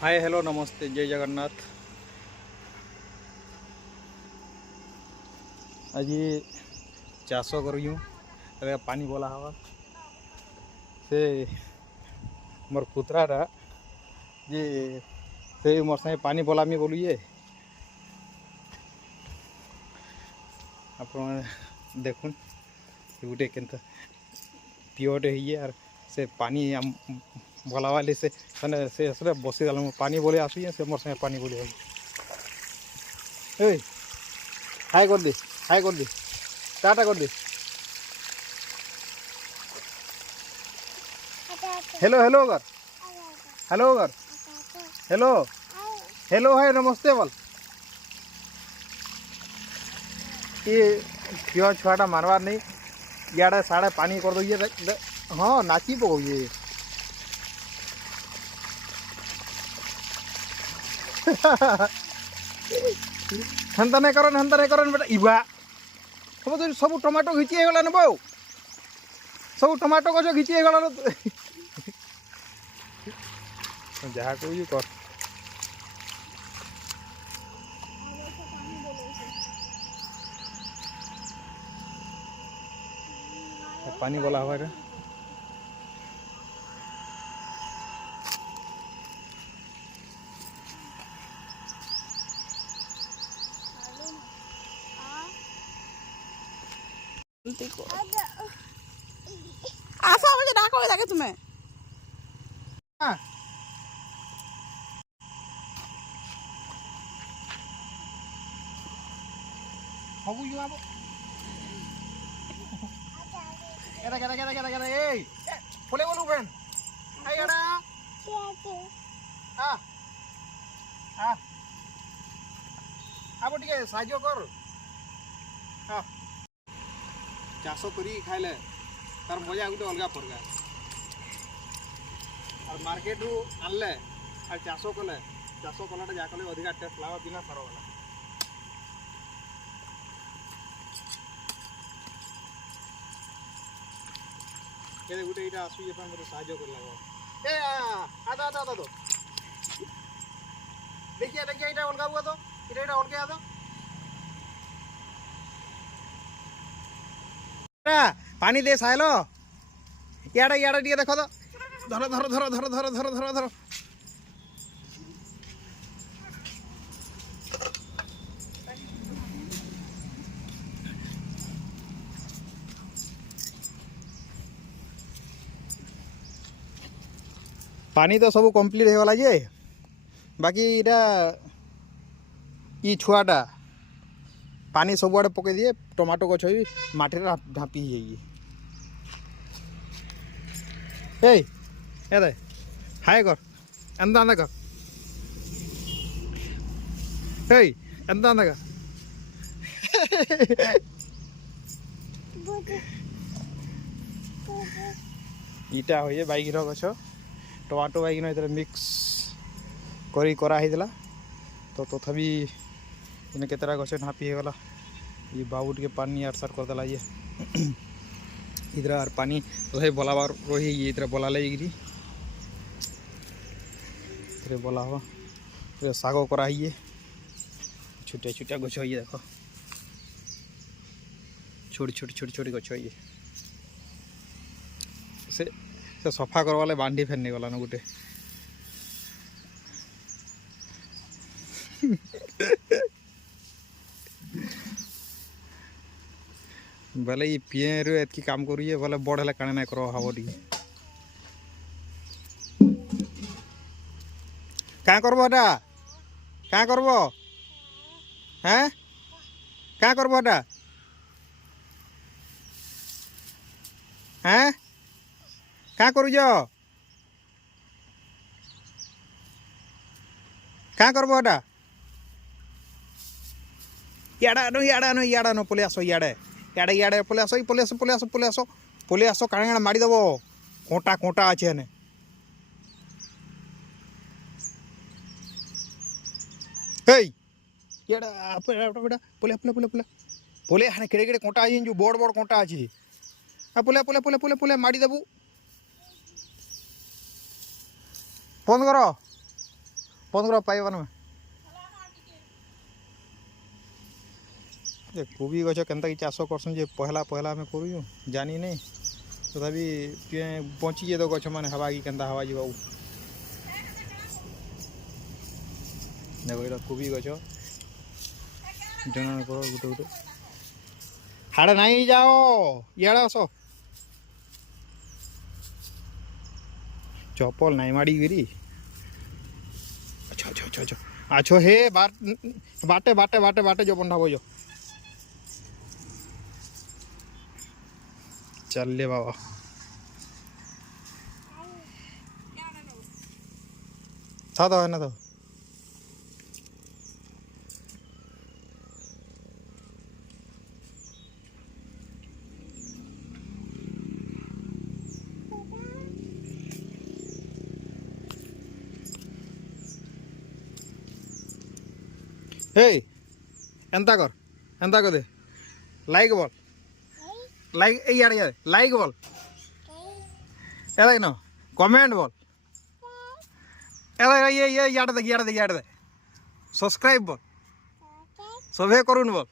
Hi hello नमस्ते जय जगन्नाथ। आज चाष करूँ पानी बोला हवा से मोर पुतरा जे से मोर सागे पानी बोलामी बोलुए आप देखुन गोटे के पिओटे हुए से पानी बोला वाले से बसी गल पानी बोले आसुए से मोर सागे पानी बोले हाय कर दी हाय कर दी टाटा कर दी हेलो हेलो कर हेलो कर हेलो हेलो हाय नमस्ते बोल ये क्यों छुआटा मारवार नहीं इे साढ़े पानी कर दो हाँ नाची पको ये हेन्ता नहीं करन बेटा इबा सब टमाटो घिची गला न बो सब टमाटो गज घिची गला जहाँ कह कर पानी बोला हुआ है आशा मुझे डाको जाके तुम्हें हबु यु आबो केदा ए फुले बोलू बेन आई एडा हां हां आबो टिके साहाय्य कर हां चाष करी खाइले तार मजा गोटे अलग प्रकार और मार्केट रु आनले और चाष कले चाष कलाटा जहाँ कले अधिका टेस्ट लाग बिना सार वाला केदे गोटे इटा आसुए मत साहाय्य कर लग ए आता आता आता तो देखिए देखिए इटा अलगा हुआ तो इटा अलगे आ तो पानी दे साइलो याडा याडा टिके देखो तो धर धर धर धर धर धर धर धर पानी तो सब कम्प्लीट हो गला जे बाकी इटा ई छुआटा पानी सब आड़े पकई दिए टमाटो गछ भी माटी ढापी जाइए हाय कर एंता अंदा कर एंता अंदा कर इटा हुए बैगन गछ टमाटो बैगन इधर मिक्स करा तो तथापि इन केतरा गछ ढापी गला ये बाबू टे पानी आर सार करदेला ये इधर आर पानी तो बोलाबार रही ये इधर बोला लेगी बोला हुआ फिर साग करा ये छोटे छोटे गछ ये देखो छोटी छोटी छोटी छोटी गछ ये से सफा करवाले बांधी फेर नहीं गला न गोटे बोले ये पीए रू एतकी काम करिए बोले बड़ हेले काने ना करो हबो टी क्या करबो एटा क्या करबो हैं क्या करबो एटा हैं क्या करू जो क्या करबो एटा याड़ा नो पले आसो याड़े याड़े याड़े पले आसो पले आसो पले आसो पले आसो पले आसो काणे मारी देव कोटा कोटा अच्छे ने याड़ा पले पले पले पले पले पले हाँ केड़े केड़े कोटा अच्छे जो बड़ बड़ कोटा अच्छे पले पले पले पले पले मारी देबू बंद करो बंद करो पाइबन में ये कोबी गछ केनता कि चाष करसन जे पहला पहला आम करूँ जानी नहीं तथापि बची जे तो गछ मैंने हवा कि केनता हवा जीवा देखो ये कोबी गछ जन कर गोटे गोटे हाड़े नहीं जाओ इे आस चपल नहीं माड़ी गिरी अच्छा अच्छा अच्छा अच्छा अच्छो हे बाटे बाटे बाटे बाटे जो बंधा बोझो चल ले बाबा था तो है ना तो हे एंता कर दे लाइक बोल लाइक यार यार लाइक बोल एदा न कमेंट बोल एदा ये यार दे सब्सक्राइब बोल सभे करून बोल